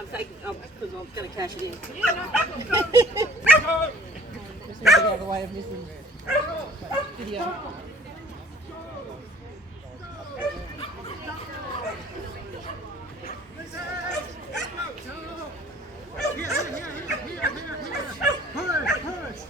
I'm taking, because I'm going to cash it in. Just need to get out of the way of missing video. Push.